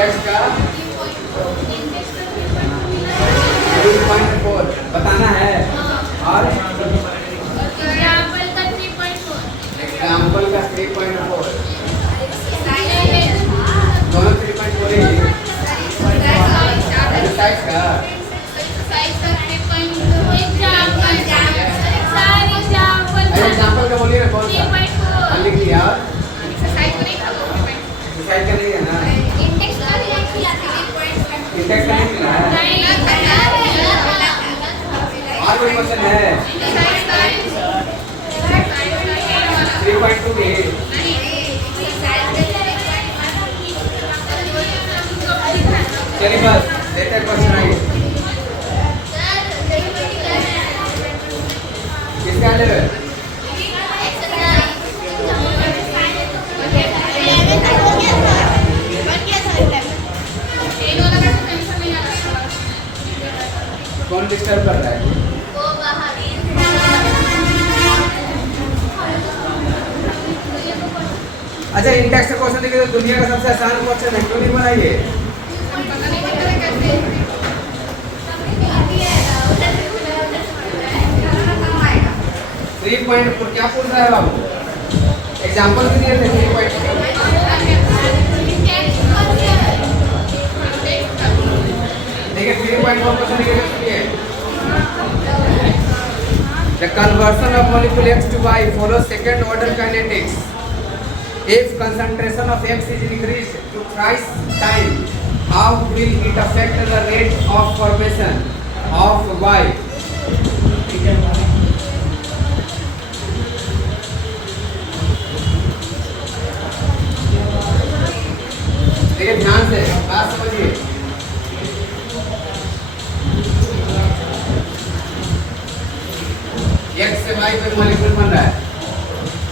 Index का 3.4 बताना है और एग्जाम्पल का 3.4 दोनों 3.4 ही एक्सरसाइज का एग्जाम्पल का बोलिए ना कौन सा लिख लिया एक्सरसाइज का नहीं है ना इंडेक्स का नहीं मिला है और कोई क्वेश्चन है 3.2 भी चलिए बस देखते हैं क्वेश्चन आइए किसका लेवल कौन डिस्टर्ब कर रहा है अच्छा इंडेक्स का क्वेश्चन देखिए तो दुनिया का सबसे आसान क्वेश्चन है क्यों नहीं बनाइए 3.4 क्या पूछ रहा है बाबू एग्जाम्पल भी दिए थे 3.4 देखिए 3.4 क्वेश्चन देखिए The conversion of molecule X to Y follows second order kinetics. If concentration of X is increased to thrice time, how will it affect the rate of formation of Y? देखिए ध्यान से बात समझिए X से Y पे molecule बन रहा है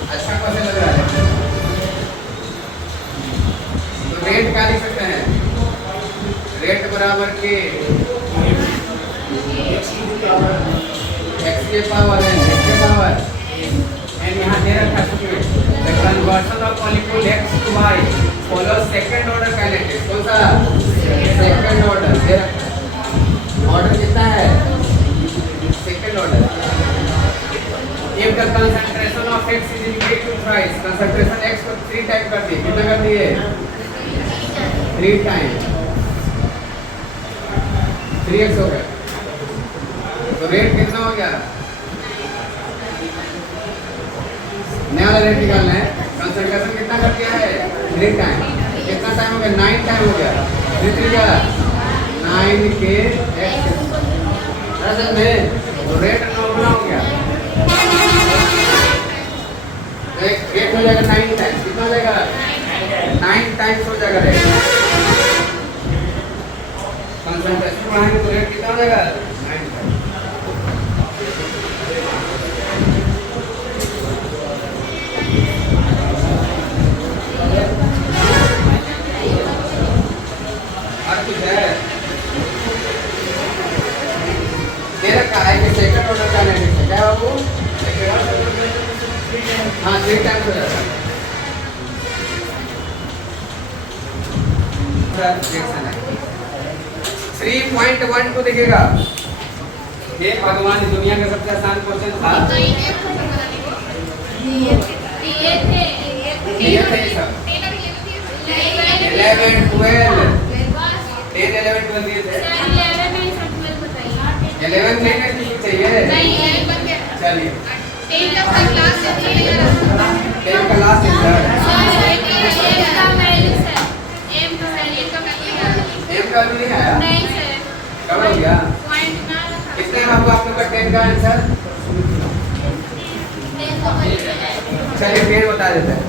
अच्छा क्वेश्चन लग रहा है तो रेट क्या लिख सकते हैं रेट बराबर के x के पावर n x के पावर n यहाँ दे रखा है the conversion of molecule X to Y follows second order kinetics कौन सा सेकंड ऑर्डर दे रखा है ऑर्डर कितना है second order If the concentration of X is increased to thrice, concentration X को 3 टाइम कर दिए कितना कर दिए 3 टाइम 3x हो गया तो रेट कितना हो गया नया वाला रेट निकालना है कंसंट्रेशन कितना कर दिया है 3 टाइम कितना टाइम हो गया 9 टाइम हो गया 3 क्या 9 के x असल में तो रेट 9 गुना हो गया रेट हो जाएगा 9 टाइम्स कितना हो जाएगा 9 टाइम्स हो जाएगा रेट कंसंट्रेशन बढ़ाएंगे तो रेट कितना हो जाएगा 9 टाइम्स और कुछ है दे रखा है कि सेकंड ऑर्डर का नहीं है क्या बाबू हाँ 3 टाइम्स हो जाएगा 3.12 देखिएगा ये भगवान दुनिया का सबसे आसान क्वेश्चन था ये थे सब 11 12 10 11 12 दिए थे 11 नहीं चाहिए चलिए 10 का लास्ट रिजल्ट एम का भी नहीं आया नहीं सर कब हो गया कितने बाबू आप लोग का 10 का आंसर चलिए फिर बता देते हैं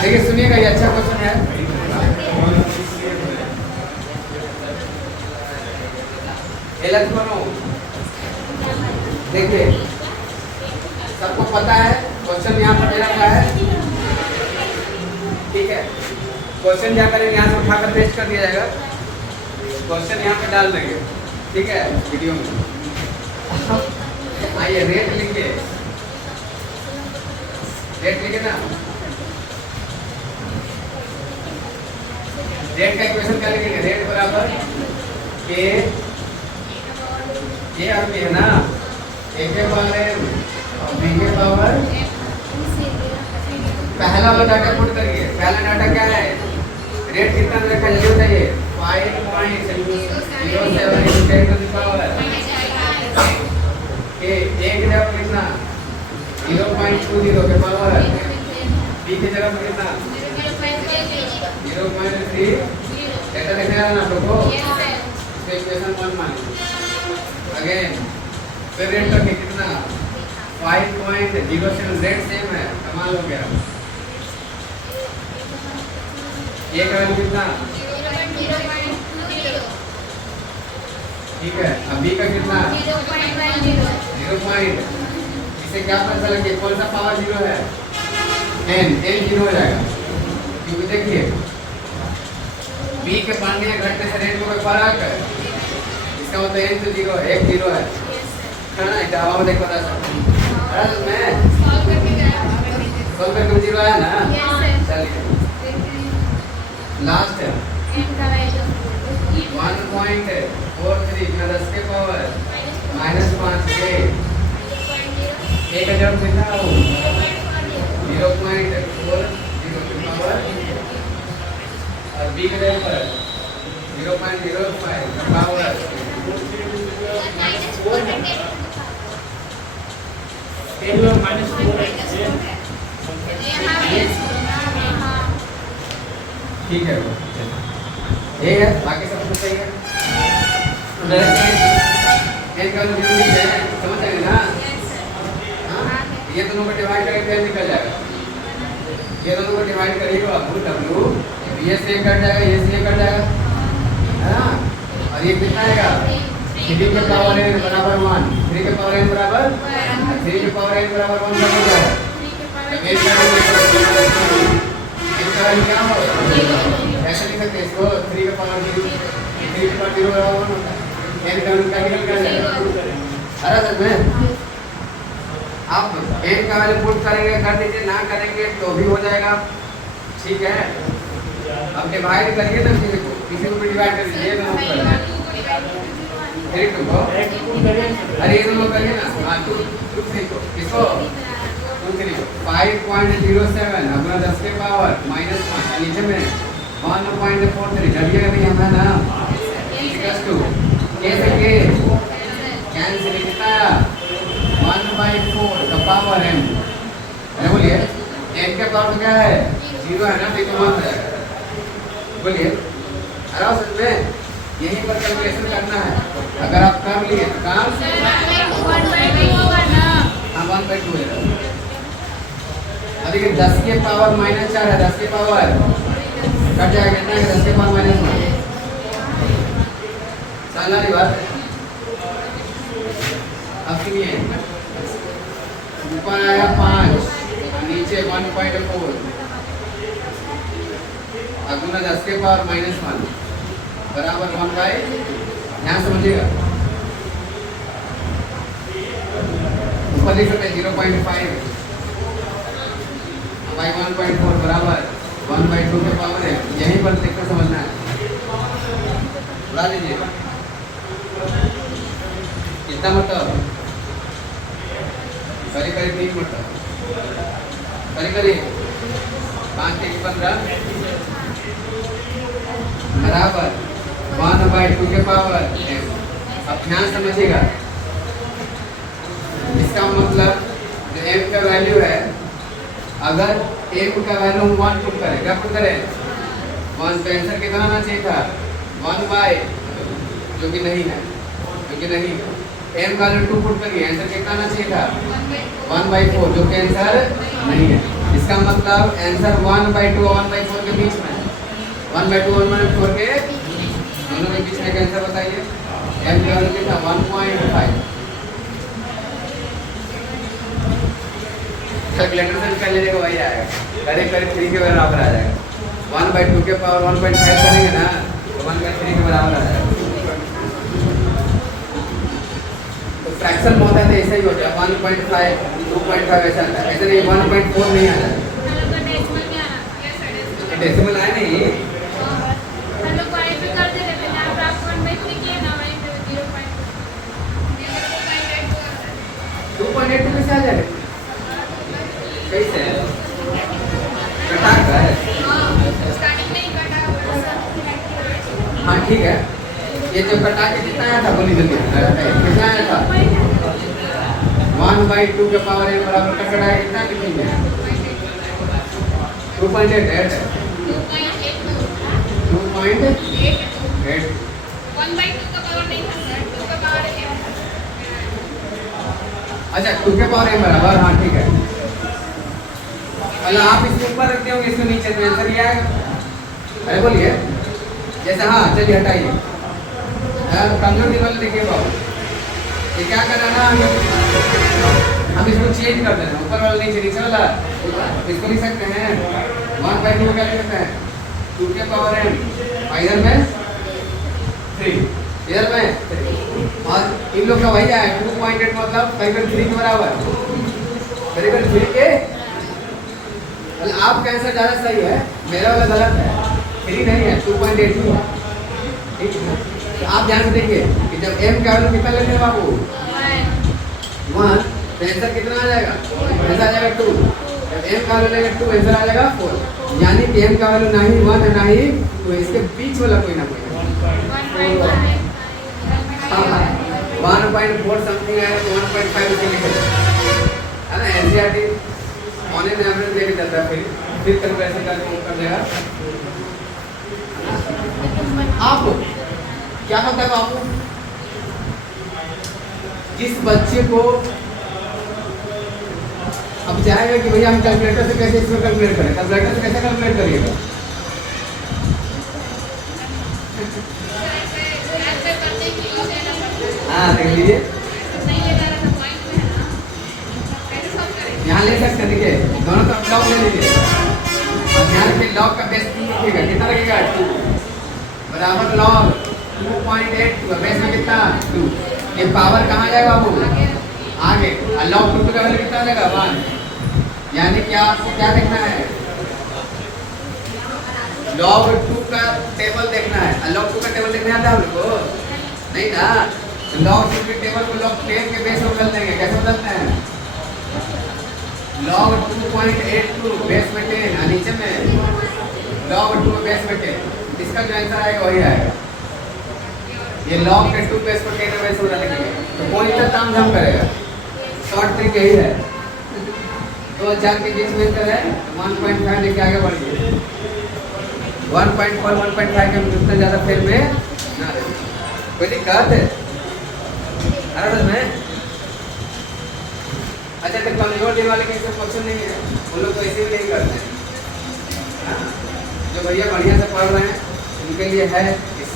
देखिए सुनिएगा ये अच्छा क्वेश्चन है इलेक्ट्रॉनों देखिए सबको पता है क्वेश्चन यहाँ पर दे रखा है ठीक है क्वेश्चन जाकर यहाँ से उठाकर पेस्ट कर दिया जाएगा क्वेश्चन यहाँ पे डाल देंगे ठीक है वीडियो में आइए रेट लिखिए रेट लिखे ना, रेट का इक्वेशन क्या लिखेंगे? रेट बराबर के ये और बी है ना, ए के पावर एम और बी के पावर, पहला वाला डाटा पुट करिए। पहला डाटा क्या है? रेट कितना रखा है बताइए। 5.07 into 10 to the power के ए की जगह पर कितना 0.20 के पावर, बी की जगह पर कितना 0.3। डेटा लिखना है ना आप लोग को, इसका इक्वेशन 1 मान लीजिए। अगेन फिर रेट का कितना 5.07, रेट सेम है, कमाल हो गया। ये का वैल्यू कितना, ठीक है। अब बी का कितना 0. इसे क्या पता चला कि कौन सा पावर 0 है? n 0 हो जाएगा, क्योंकि देखिए बी के बढ़ने या घटने से रेट में कोई फर्क है, इसका मतलब n तो 0 है, 1 0 है ना। इतना में देख पता चला मैं सॉल्व करके 0 आया ना। चलिए लास्ट है 1.43 में 10 के पावर -5 के ए का जवाब कितना हो 0.40 के पावर और बी का जवाब 0.05 का पावर ठीक है। ये है, बाकी सब कुछ सही है। एन का वैल्यू है, समझ आएगा ना? हाँ, ये दोनों को डिवाइड करके एन निकल जाएगा। ये दोनों को डिवाइड करिएगा आप डब्ल्यू, ये से कट जाएगा, ये से कट जाएगा, है ना? और ये कितना आएगा 3 के पावर n बराबर 1, 3 के पावर n बराबर 3 के पावर n बराबर 1 कर दिया है। क्या हो ऐसे लिख सकते हैं इसको 3 के पावर 0 बराबर 1 होता है। n का वैल्यू क्या निकल जाएगा? अरे सर में आप n का वैल्यू पुट करेंगे, कर दीजिए, ना करेंगे तो भी हो जाएगा, ठीक है। अब डिवाइड करिए ना, किसी को भी डिवाइड कर दीजिए ना, 3 को अरे ये दोनों करिए ना। हां 2 3 को इसको 5.07 अपना 10 के पावर -5 नीचे में 1.43 डरिएगा नहीं हम है ना, इक्वल्स टू के से के कैंसिल कितना 1/4 का पावर m। अरे बोलिए n के पावर क्या है 0 है ना, तो 1 हो जाएगा। बोलिए अरे समझ में यहीं पर कैलकुलेशन करना है। अगर आप कर लिए तो काम 1/2 होगा ना। हां 1/2 है। अभी 10 के पावर -4 है, 10 के पावर कट जाएगा कितना है 10 के पावर -1 सारी बात है। अब सुनिए ऊपर आया 5 नीचे 1.4 अगुना 10 के पावर -1 बराबर 1 बाय, ध्यान समझिएगा, ऊपर लिख सकते 0.5 बाई 1.4 बराबर 1/2 के पावर है। यहीं पर देखकर समझना है, उड़ा लीजिए कितना मतलब करीब 3 मतलब करीब 5 के 15 बराबर 1/2 के पावर। अब ध्यान समझिएगा, इसका मतलब जो m का वैल्यू है, अगर m का वैल्यू हम 1 पुट करें, क्या पुट करें 1, तो आंसर कितना आना चाहिए था 1 बाय, जो कि नहीं है, m का वैल्यू 2 पुट करिए, आंसर कितना आना चाहिए था 1/4, जो कि आंसर नहीं है। इसका मतलब आंसर 1/2 और 1/4 के बीच में, 1/2 और 1/4 के दोनों के बीच में आंसर बताइए। m का वैल्यू कितना 1.5, कैलकुलेटर से निकाल लेने का वही आएगा, करीब 3 के बराबर आ जाएगा। 1/2 के पावर 1.5 करेंगे ना तो 1/3 के बराबर आ जाएगा। तो फ्रैक्शन बहुत होता है तो ऐसा ही होता है 1.5 2.5 ऐसा आता है, ऐसा नहीं 1.4 नहीं आता है। डेसिमल आया नहीं। 2.8 कैसे आ जाएगा? कैसे कटा का है? हाँ ठीक है, ये जो कटा के कितना आया था बोली जल्दी, कितना आया था? 1/2 के पावर n बराबर का कटा है कितना लिखेंगे? 2.8 है। 2.8 अच्छा 2 के पावर n बराबर, हाँ ठीक है। मतलब आप इसके ऊपर रखते होंगे, इसके नीचे तो आंसर ये आएगा। अरे बोलिए जैसे, हाँ चलिए हटाइए, कमजोर दीवार देखिए बाबू, ये क्या करना ना, हम इसको चेंज कर देना, ऊपर वाला नीचे, नीचे वाला इसको लिख सकते हैं 1/2 क्या लिख सकते हैं? 2 के पावर n, इधर में 3, इधर में, और इन लोग का वही आया 2.8 मतलब करीबन 3 के बराबर, करीबन 3 के। आपका आंसर ज़्यादा सही है, मेरा वाला गलत है, 3 नहीं है 2.8 ही है। ठीक है, तो आप ध्यान से देखिए कि जब m का वैल्यू कितना लेते हैं बाबू 1, तो आंसर कितना आ जाएगा? आंसर आ जाएगा 2। जब m का वैल्यू लेंगे 2, आंसर आ जाएगा 4। यानी कि m का वैल्यू ना ही 1 है ना ही 2, इसके बीच वाला कोई ना कोई 1.4 समथिंग है, तो 1.5 इसके लिखे है ना। एनसीईआरटी ऑन एन एवरेज लेके चलता है, फिर कैलकुलेशन करके वो कर देगा। आप क्या होता है बाबू, जिस बच्चे को अब चाहेगा कि भैया हम कैलकुलेटर से कैसे इसमें कैलकुलेट करें, कैलकुलेटर से कैसे कैलकुलेट करिएगा? हाँ देख लीजिए, यहाँ ले सकते हैं, देखिए दोनों तरफ लॉग ले लीजिए, और ध्यान रखिए लॉग का बेस लिखिएगा, कितना लगेगा 2 बराबर लॉग 2.8, बेस में कितना 2, ये पावर कहाँ जाएगा बाबू? आगे, और लॉग 2 का वैल्यू कितना जाएगा 1। यानी कि आपको क्या देखना है? लॉग 2 का टेबल देखना है, और लॉग 2 का टेबल देखने आता है हमको नहीं ना। लॉग 2 के टेबल को लॉग 10 के बेस में बदल देंगे, कैसे बदलते हैं? log 2.82 बेस में 10, और नीचे में log 2 बेस में 10, इसका जो आंसर आएगा वही आएगा। ये log के 2 बेस को 10 बेस में डालेंगे तो कौन इतना काम झाम करेगा? शॉर्ट ट्रिक यही है। तो 4 के बीच में अंतर है, 1.5 लेके आगे बढ़िए। 1.4 1.5 के जितना ज़्यादा फेल में ना रहे, कोई दिक्कत है? अरे में अच्छा तो कमजोर दिल वाले के क्वेश्चन नहीं है, उन लोग तो ऐसे भी नहीं करते हैं। जो भैया बढ़िया से पढ़ रहे हैं उनके लिए है,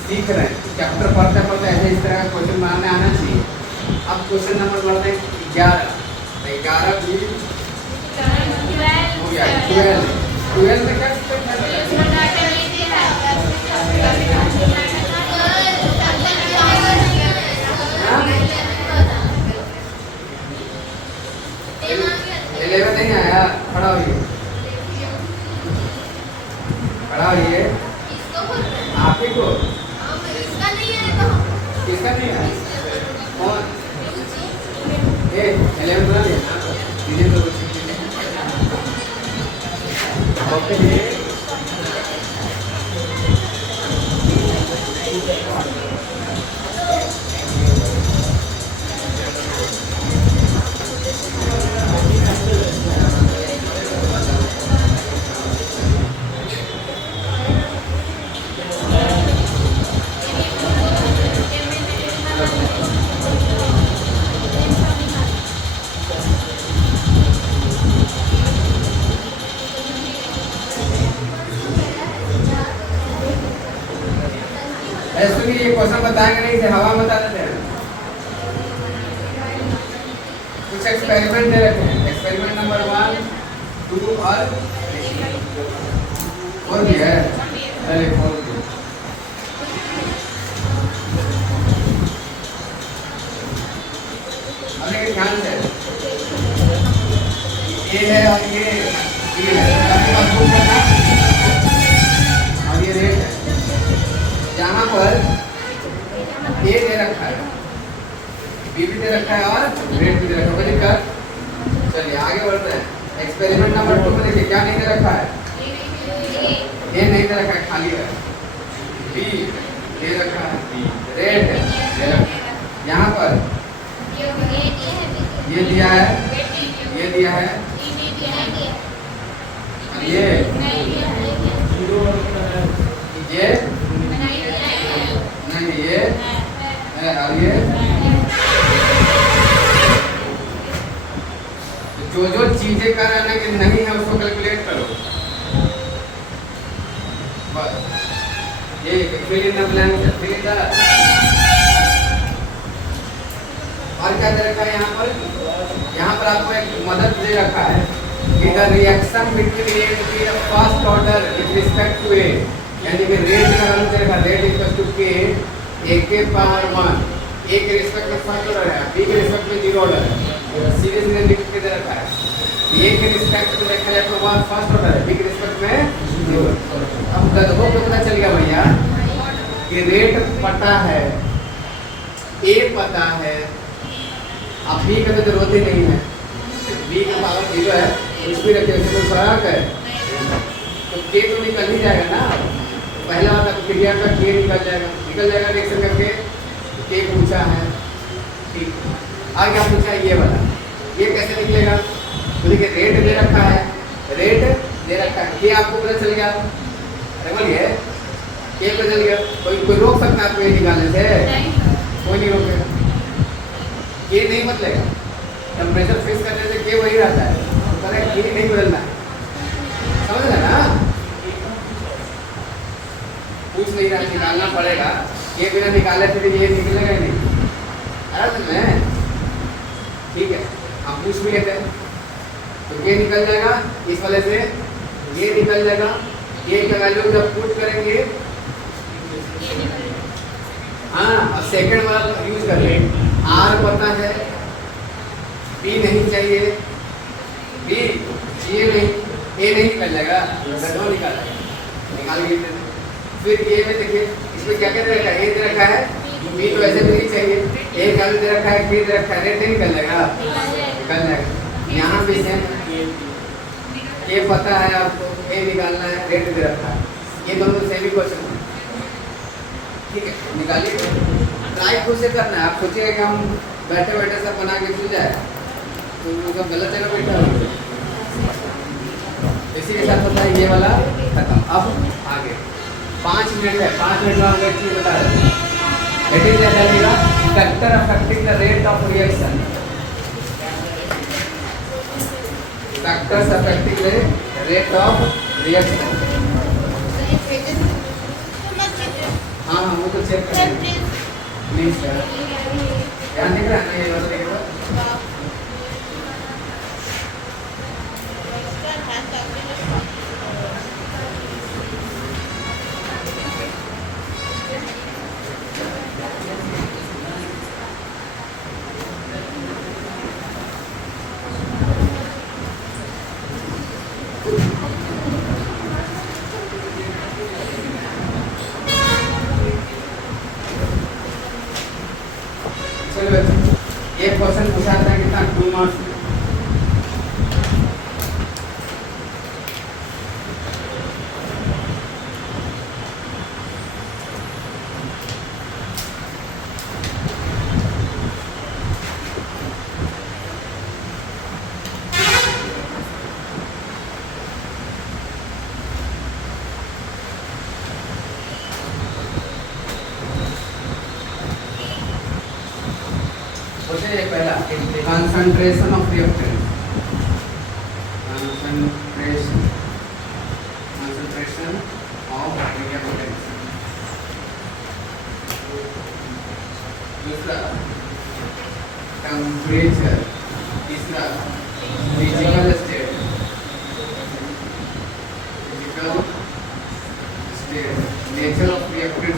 सीख रहे हैं, चैप्टर पढ़ते पढ़ते ऐसे इस तरह का क्वेश्चन बनाने आना चाहिए। अब क्वेश्चन नंबर बढ़ते हैं 11, 11 भी हो गया, 12 में क्या लेवल नहीं आया, खड़ा होइए, खड़ा होइए। आप ही को किसका नहीं आया? कौन? 11 बना लिया तो ओके। ऐसे भी ये क्वेश्चन बताएंगे नहीं, इसे हवा बता देते हैं। कुछ एक्सपेरिमेंट दे रखे हैं, एक्सपेरिमेंट नंबर 1, 2 और 4 भी है। चलिए 4 भी अब ध्यान से। ये है और ये बी है, आपके पास प्रूफ करना और ये रेट है। यहाँ पर ए दे रखा है, बी भी दे रखा है और रेट भी दे रखा है। लिखकर चलिए आगे बढ़ते हैं। एक्सपेरिमेंट नंबर 2 में देखिए क्या नहीं दे रखा है, ए नहीं दे रखा है, खाली है। बी दे रखा है, रेट दे रखा है। यहाँ पर ये दिया है, ये दिया है, और ये नहीं, ये है और ये। जो चीजें कर रहे कि नहीं है उसको कैलकुलेट करो बस। ये fill in the blanks, fill in the. और क्या दे रखा है यहाँ पर? यहाँ पर आपको एक मदद दे रखा है कि the reaction between A and B the first order with respect to A, यानी कि रेट का वैल्यू दे रखा है, रेट इक्वल टू के ए के पावर 1। ए के रिस्पेक्ट में फर्स्ट ऑर्डर है, बी के रिस्पेक्ट में जीरो ऑर्डर है। सीधे सीधे लिख के दे रखा है। ए के रिस्पेक्ट में देखा जाए तो 1 फर्स्ट ऑर्डर है, बी के रिस्पेक्ट में जीरो। अब तदबो को पता चल गया भैया कि रेट पता है, ए पता है, अब बी का तो जरूरत ही नहीं है, बी का पावर जीरो है, कुछ भी रखे उसमें फर्क है तो के तो निकल ही जाएगा ना। पहला वाला क्रिया का के निकल जाएगा रिएक्शन करके। के पूछा है, ठीक। आगे क्या पूछा है? ये वाला, ये कैसे निकलेगा? तो देखिए रेट दे रखा है, रेट दे रखा है, के आपको पता चल गया, अरे बोलिए के पता चल गया। कोई रोक सकता है आपको ये निकालने से? कोई नहीं रोकेगा। के नहीं बदलेगा, टेम्परेचर फिक्स करने से के वही रहता है, तो के नहीं बदलना है, समझ रहे ना? पूछ नहीं रहा, निकालना पड़ेगा। ये बिना निकाले फिर ये निकलेगा ही नहीं, अरे ठीक है। हम पूछ भी लेते हैं तो ये निकल जाएगा, इस वाले से ये निकल जाएगा। ये का वैल्यू जब पुट करेंगे, हाँ, और सेकंड वाला यूज कर ले। आर पता है, बी नहीं चाहिए, बी ये नहीं, ए नहीं निकल जाएगा, दो निकाल के फिर ये में देखिए इसमें क्या क्या दे रखा है? ए दे रखा है, बी तो ऐसे भी नहीं चाहिए, ए का भी दे रखा है, बी दे रखा है, रेट नहीं निकल जाएगा, निकल जाएगा। यहाँ भी सेम, ये पता है आपको, ए निकालना है, रेट दे रखा है, ये दोनों सेम ही क्वेश्चन है, ठीक है। निकालिए, ट्राई खुद से करना है। आप सोचिएगा कि हम बैठे बैठे सब बना के सुन जाए तो वो सब गलत जगह बैठा हो। इसी के साथ होता है ये वाला खत्म। अब आगे 5 मिनट है, 5 मिनट में हम एक चीज बता रहे हैं। इट इज जाएगा factor affecting the rate of reaction, factors affecting the rate of reaction. हाँ वो तो चेक करेंगे प्लीज सर, ध्यान दिख रहा है ना? ये वाला देखो, ये क्वेश्चन पूछा था कितना 2 मार्क्स में। पहला concentration of reactant, concentration of reactant. दूसरा टेम्परेचर, तीसरा physical state, nature of reactant,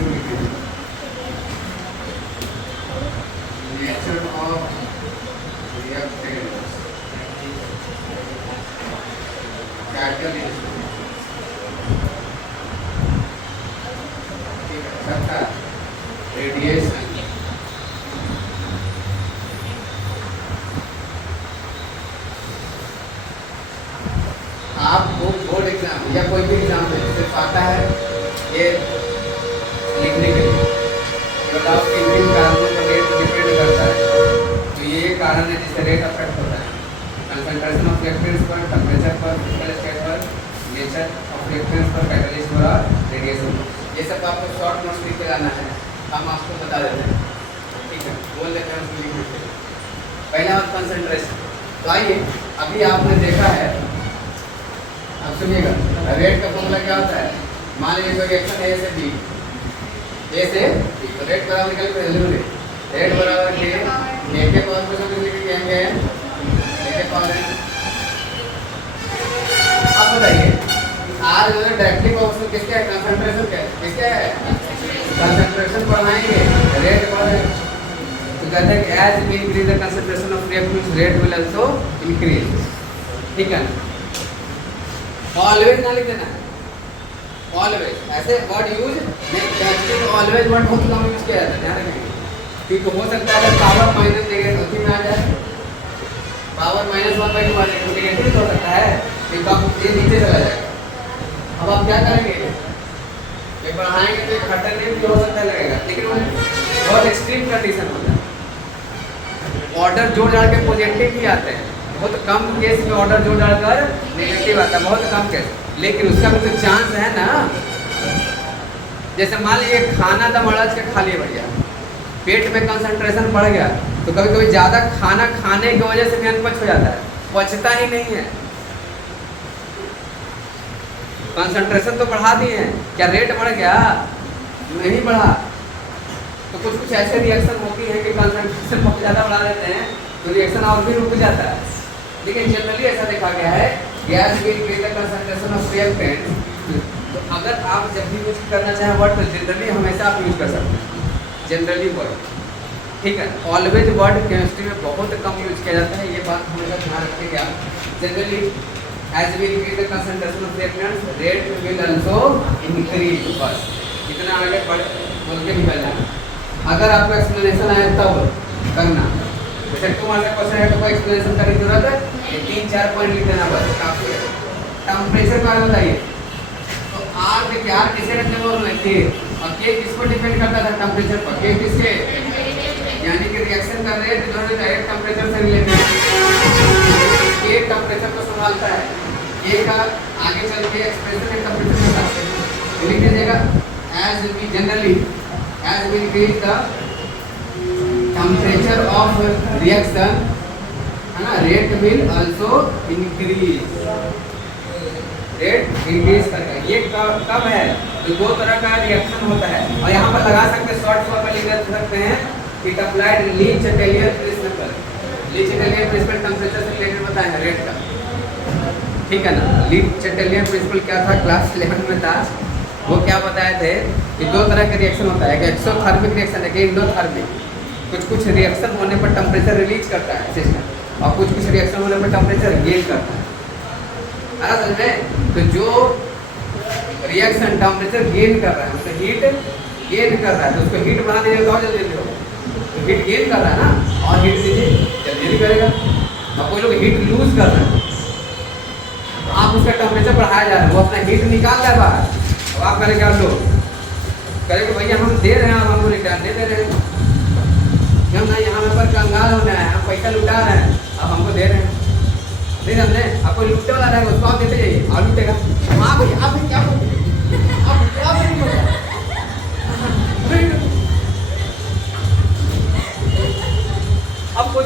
nature of radiation आपको बोर्ड एग्जाम या कोई भी एग्जाम में सिर्फ आता है ये लिखने के लिए किन किन कारणों पर रेट डिपेंड करता है। तो ये कारण है जिससे रेट अफेक्ट होता है। कंसंट्रेशन ऑफ रिएक्टेंट्स पर, टेम्परेचर पर, फिजिकल स्टेट पर, नेचर ऑफ रिएक्टेंट्स पर, कैटालिस्ट पर और रेडिएशन। ये सब आपको शॉर्ट नोट्स लिख के लाना है, हम आपको बता देते हैं। ठीक है, बोल देते हैं उसको लिख देते हैं। पहला बात कंसंट्रेशन। तो आइए अभी आपने देखा है, अब सुनिएगा रेट का फॉर्मूला क्या होता है। मान लीजिए कोई रिएक्शन ए से बी, ए से बी, तो रेट बराबर निकल के जरूर रेट बराबर के के पावर को सब लिख के आएंगे के पावर। अब बताइए आज जो है डायरेक्टली ऑप्शन किसका है, कंसंट्रेशन का है, किसका है कंसंट्रेशन बढ़ाएंगे रेट बढ़े। तो कहते हैं कि as we increase the concentration of reactants rate will also increase. ठीक है, ऑलवेज ना लिख देना, ऑलवेज ऐसे वर्ड यूज नहीं, ऑलवेज वर्ड बहुत कम यूज किया जाता है, ध्यान रखेंगे। ठीक हो सकता है अगर पावर माइनस नेगेटिव में आ जाए, पावर -1/2 आ जाए तो नेगेटिव हो सकता है, ये कम ये नीचे चला जाएगा। अब आप क्या करेंगे, ये बढ़ाएंगे तो घटने भी हो सकता है लगेगा, लेकिन वो बहुत एक्सट्रीम कंडीशन होता है। ऑर्डर जोड़ जाड़ के पॉजिटिव भी आते हैं, बहुत कम केस में ऑर्डर जोड़ डालकर नेगेटिव आता है, बहुत कम केस, लेकिन उसका भी तो चांस है ना। जैसे मान लीजिए खाना दम अड़च के खा लिए भैया, पेट में कंसंट्रेशन बढ़ गया तो कभी कभी ज़्यादा खाना खाने की वजह से भी अनपच हो जाता है, पचता ही नहीं है। कंसंट्रेशन तो बढ़ा दिए हैं, क्या रेट बढ़ गया? नहीं बढ़ा। तो कुछ कुछ ऐसे रिएक्शन होती है कि कंसंट्रेशन बहुत ज़्यादा बढ़ा देते हैं तो रिएक्शन और भी रुक जाता है। लेकिन जनरली ऐसा देखा गया है gas will increase the concentration of reactant. तो अगर आप जब भी यूज करना चाहें वर्ड तो जनरली हमेशा आप यूज कर सकते हैं, जनरली वर्ड। ठीक है, ऑलवेज वर्ड केमिस्ट्री में बहुत कम यूज किया जाता है, ये बात हमेशा ध्यान रखिएगा। Generally as we increase the concentration of reactants rate will also increase. बस इतना आगे बढ़ बोल के निकल जाना। अगर आपको एक्सप्लेनेशन आए तब करना, जैसे 2 मार्क्स का क्वेश्चन है तो कोई एक्सप्लेनेशन करने की जरूरत है, 3-4 पॉइंट लिख देना बस काफी है। टेम्परेचर का बताइए, तो आर देखिए आर किसे रखने बोल रहे थे और के किस पर डिपेंड करता था, टेम्परेचर पर। के किसके, यानी कि रिएक्शन का रेट जो है डायरेक्ट टेम्परेचर से रिलेटेड, के टेम्परेचर को संभालता है। के का आगे चल के एक्सप्रेशन है टेम्परेचर के साथ लिख दीजिएगा। As we generally as we increase the temperature of reaction है ना, rate will also increase, rate increase करेगा। ये कब है, तो 2 तरह का रिएक्शन होता है और यहाँ पर लगा सकते हैं, शॉर्ट फॉर्म में लिख सकते हैं it applied Le Chatelier principle. Le Chatelier principle temperature से रिलेटेड बताया है रेट का, ठीक है ना। ली चैटेलियर प्रिंसिपल क्या था, क्लास 11 में था। वो क्या बताए थे कि 2 तरह के रिएक्शन होता है, एक एक्सोथर्मिक रिएक्शन है, एक इंडोथर्मिक। कुछ कुछ रिएक्शन होने पर टेम्परेचर रिलीज करता है सिस्टम और कुछ कुछ रिएक्शन होने पर टेम्परेचर गेन करता है। समझ में? तो जो रिएक्शन टेम्परेचर गेन कर रहा है, उसको हीट गेन कर रहा है, तो उसको हीट बना दीजिए तो और जल्दी होगा। तो हीट गेन कर रहा है ना, और हीट दीजिए जल्दी भी करेगा। और कोई लोग हीट लूज कर रहे हैं तो आप उसका टेम्परेचर बढ़ाया जा रहा है, वो अपना हीट निकाल रहा है बाहर। अब आप करेंगे, आप लोग करेंगे भैया हम दे रहे हैं, आप हमको रिटर्न दे रहे हैं, हम ना यहाँ पर कंगाल होना है, हम पैसा लुटा रहे हैं, अब हमको दे रहे हैं। नहीं समझे, आपको लुटने वाला रहेगा उसको आप देते जाइए और लुटेगा। हाँ भैया आप क्या अब कुछ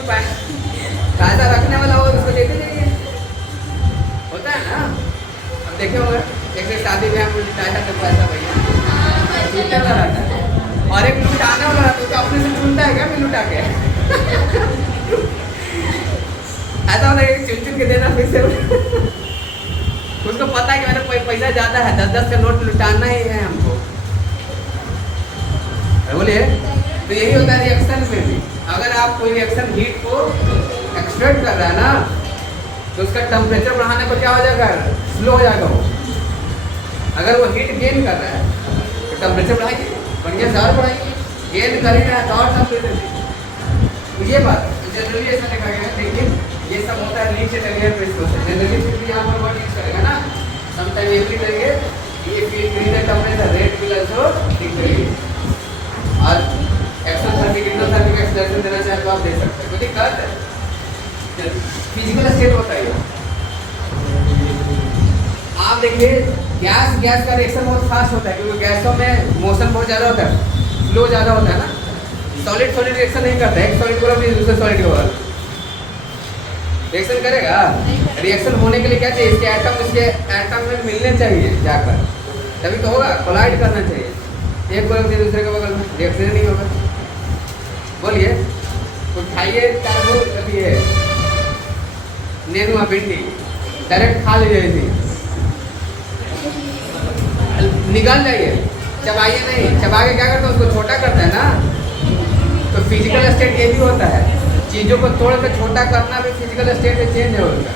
पैसा रखने वाला हो उसको देते जाइए, होता है ना। अब देखे होंगे एक शादी में हम लुटाया तो पैसा भैया लुटने वाला रहता है और एक लुटाने वाला रहता है, तो अपने से चुनता है क्या मैं लुटा के ऐसा होता है चुन चुन के देना फिर से उसको पता है कि मेरा पैसा ज़्यादा है, 10-10 का नोट लुटाना ही है हमको। बोलिए, तो यही होता है रिएक्शन में भी। अगर आप कोई रिएक्शन हीट को एक्सट्रैक्ट कर रहा है ना, तो उसका टेम्परेचर बढ़ाने पर क्या हो जाएगा, स्लो हो जाएगा वो। अगर वो हीट गेन कर रहा है तो टेम्परेचर बढ़ाएंगे, बढ़िया से और बढ़ाएंगे, गेन करेगा तो और टेम्परेचर। ये बात जनरली ऐसा देखा गया है, लेकिन ये सब होता है नीचे लेयर पे इसको जनरली फिर भी यहाँ पर वर्ड यूज करेगा ना, समटाइम ये भी करेंगे ये फिर the temperature rate will also decrease. और 130 किलोथर्मिक एक्सप्रेशन देना चाहे तो आप दे सकते हैं, क्योंकि कट फिजिकल स्टेट होता है। आप देखिए गैस का रिएक्शन बहुत फास्ट होता है, क्योंकि गैसों में मोशन बहुत ज़्यादा होता है, फ्लो ज़्यादा होता है ना। सॉलिड रिएक्शन नहीं करता है, एक सॉलिड को दूसरे सॉलिड को रिएक्शन करेगा। रिएक्शन होने के लिए क्या चाहिए, इसके एटम में मिलने चाहिए जाकर, तभी तो होगा। कोलाइड करना चाहिए, एक बगल से दूसरे के बगल में, रिएक्शन नहीं होगा। बोलिए, उठाइए कार्बन कभी है नेनुआ भिंडी, डायरेक्ट खा लीजिए, इसी निकाल जाइए, चबाइए नहीं। चबा के क्या करता है, उसको छोटा करता है ना। तो फिजिकल स्टेट ये भी होता है, चीज़ों को तोड़ कर छोटा करना भी फिजिकल स्टेट में चेंज है उसका।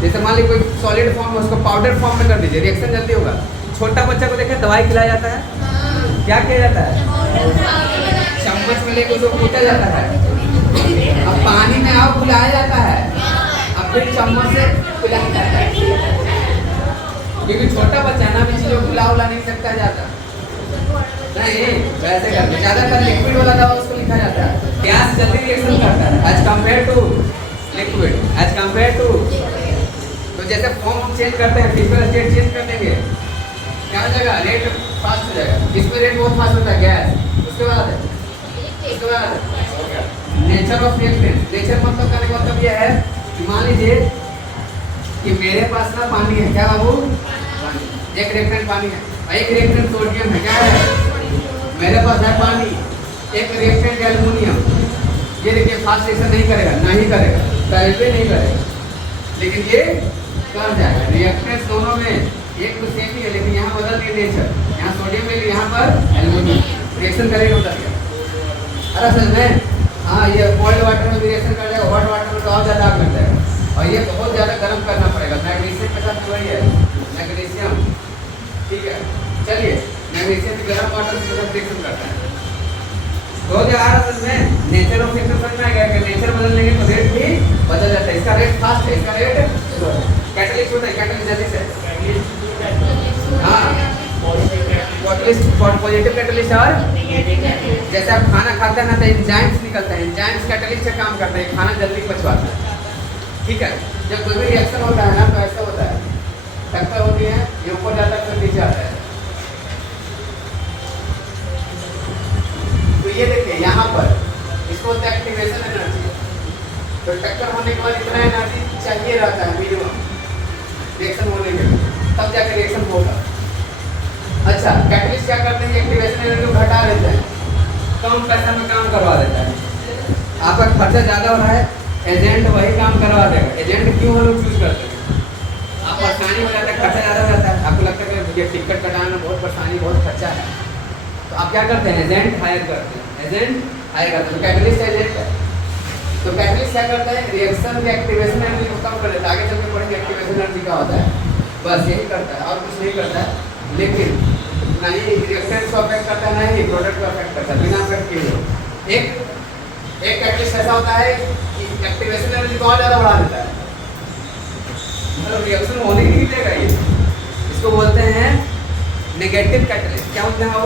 जैसे मान लीजिए कोई सॉलिड फॉर्म है, उसको पाउडर फॉर्म में कर दीजिए, रिएक्शन जल्दी होगा। छोटा बच्चा को देखें दवाई खिलाया जाता है, क्या किया जाता है, चम्मच में लेकर उसको कूटा जाता है। अब पानी में आग बुलाया जाता है, अब फिर चम्मच से पिलाया जाता है, क्योंकि छोटा बच्चा ना भी चीज़ों को बुला नहीं सकता ज़्यादा नहीं, वैसे करते ज़्यादातर लिक्विड वाला दवा उसको लिखा जाता है। गैस जल्दी रिएक्शन करता है as compare to liquid, as compare to. तो जैसे फॉर्म चेंज करते हैं, फिजिकल स्टेट चेंज कर देंगे, क्या हो जाएगा, रेट फास्ट हो जाएगा। इसमें रेट बहुत फास्ट होता है गैस। उसके बाद नेचर ऑफ रिएक्टेंट। नेचर मतलब करने का मतलब यह है कि मान लीजिए कि मेरे पास ना पानी है, क्या बाबू, एक रिएक्टेंट पानी है, एक रिएक्टेंट सोडियम है, क्या है, मेरे पास है पानी, एक रिएक्टेंट एल्युमिनियम। ये देखिए फास्ट रिएक्शन नहीं करेगा, नहीं करेगा, पहले नहीं करेगा, लेकिन ये कर जाएगा। रिएक्टेंट्स दोनों में एक तो सेम ही है, लेकिन यहाँ बदल दिए नेचर, यहाँ सोडियम ले लिया, यहाँ पर एल्युमिनियम, रिएक्शन करेगा उतर गया। अरे असल में हाँ, ये कोल्ड वाटर में भी रिएक्शन कर जाएगा, हॉट वाटर में तो और ज़्यादा आग लग जाएगा, और ये बहुत ज़्यादा गर्म करना पड़ेगा। मैग्नीशियम के साथ वही है, मैग्नीशियम, ठीक है। चलिए, मैग्नीशियम भी गर्म वाटर से रिएक्शन करता है। तो असल में नेचर ऑफ रिएक्शन समझ में आ गया कि नेचर बदलने के तो रेट भी बदल जाता है। इसका रेट फास्ट है, इसका रेट स्लो है। कैटलिस्ट होता है, कैटलिस्ट जल्दी से, हाँ, पॉजिटिव कैटलिस्ट और जैसे आप खाना खाते हैं ना तो एंजाइम्स निकलते हैं, एंजाइम्स कैटलिस्ट से काम करते हैं, खाना जल्दी पचवाता है, ठीक है। जब कोई भी रिएक्शन होता है ना तो ऐसा होता है, टक्कर होती है, ये ऊपर जाता है फिर नीचे आता है। तो ये देखिए यहाँ पर इसको होता है एक्टिवेशन एनर्जी। तो टक्कर होने के बाद इतना एनर्जी चाहिए रहता है मिनिमम रिएक्शन होने के लिए, तब जाकर रिएक्शन होगा। अच्छा, कैटलिस्ट क्या करते हैं, एक्टिवेशन एनर्जी को घटा देता है, कम पैसा में काम करवा देता है। आपका खर्चा ज़्यादा हो रहा है, एजेंट वही काम करवा देगा। एजेंट क्यों हम लोग चूज करते हैं, आप परेशानी हो जाता है, खर्चा ज़्यादा हो जाता है, आपको लगता है कि ये टिकट कटाना बहुत परेशानी, बहुत खर्चा है, तो आप क्या करते हैं, एजेंट हायर करते हैं, एजेंट हायर करते हैं। तो कैटलिस्ट एजेंट है। तो कैटलिस्ट क्या करता है, रिएक्शन के एक्टिवेशन एनर्जी को कम कर देता है। आगे चल के पढ़ेंगे एक्टिवेशन एनर्जी क्या होता है, बस यही करता है और कुछ नहीं करता है। लेकिन ना ही रिएक्टेंट्स को अफेक्ट करता है, ना ही प्रोडक्ट को अफेक्ट करता है, बिना अफेक्ट किए। एक कैटलिस्ट ऐसा होता है कि एक्टिवेशन एनर्जी को और ज़्यादा बढ़ा देता है, मतलब रिएक्शन होने ही नहीं देगा। ये इसको बोलते हैं नेगेटिव कैटलिस्ट। क्या होते हैं वो,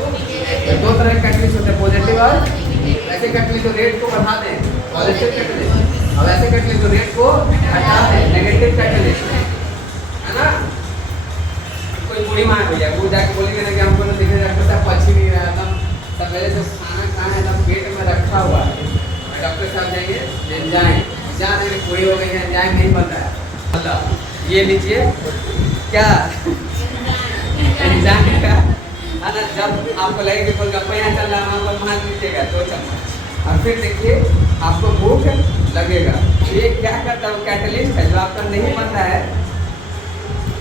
दो तरह के कैटलिस्ट होते हैं, पॉजिटिव और ऐसे कैटलिस्ट जो रेट को बढ़ा दें, पॉजिटिव कैटलिस्ट, और ऐसे कैटलिस्ट जो रेट को हटा दें, नेगेटिव कैटलिस्ट, है ना। कोई बूढ़ी माँ भैया वो जाके बोलेंगे ना कि हमको तो दिखे डॉक्टर साहब पच ही नहीं रहा, एकदम सवेरे से खाना खाना एकदम पेट में रखा हुआ है। डॉक्टर साहब जाएंगे, एंजाइम जहाँ देंगे पूरी हो गई है, एंजाइम नहीं बन रहा है, मतलब ये लीजिए क्या एंजाइम का, है ना। जब आपको लगे कि गोलगप्पा यहाँ चल रहा है, वहाँ पर मान लीजिएगा 2 चम्मच, और फिर देखिए आपको भूख लगेगा। ये क्या करता है, वो कैटलिस्ट है जो आपका नहीं बन रहा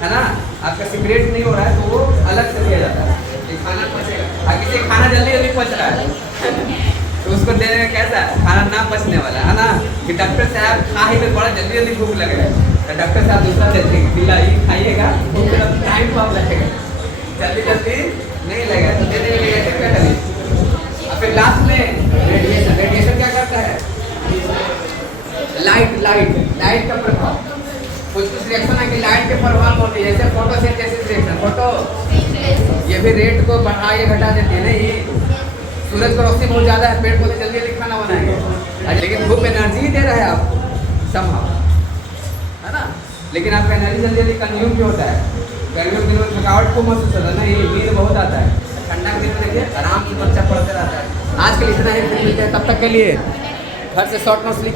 है ना, आपका सिगरेट नहीं हो रहा है, तो वो अलग से दिया जाता है, ये खाना पचेगा। बाकी से खाना जल्दी जल्दी पच रहा है तो उसको देने का कैसा खाना ना पचने वाला है ना, कि डॉक्टर साहब खा ही तो बड़ा जल्दी जल्दी भूख लगेगा, तो डॉक्टर साहब दूसरा देते हैं पिला ये खाइएगा, भूख टाइम कम लगेगा, जल्दी जल्दी नहीं लगेगा, तो देने के लिए क्या करें। और फिर लास्ट में रेडिएशन। रेडिएशन क्या करता है? लाइट का प्रभाव। कुछ रिएक्शन है कि लाइट के प्रभाव होते हैं, जैसे फोटोसिंथेसिस रिएक्शन। फोटो ये भी रेट को बढ़ा या घटा देती है। नहीं, सूरज की रोशनी बहुत ज़्यादा है, पेड़ पौधे जल्दी जल्दी खाना बनाएंगे, लेकिन धूप एनर्जी दे रहा है आपको संभव, है ना। लेकिन आपका एनर्जी जल्दी जल्दी कंज्यूम क्यों होता है? गर्मियों के दिनों में थकावट को महसूस होता है ना, ये नींद बहुत आता है। ठंडा के दिन में देखिए आराम से बच्चा पढ़ते रहता है। आज के लिए इतना ही, फिर मिलते हैं, तब तक के लिए घर से शॉर्ट नोट्स लिख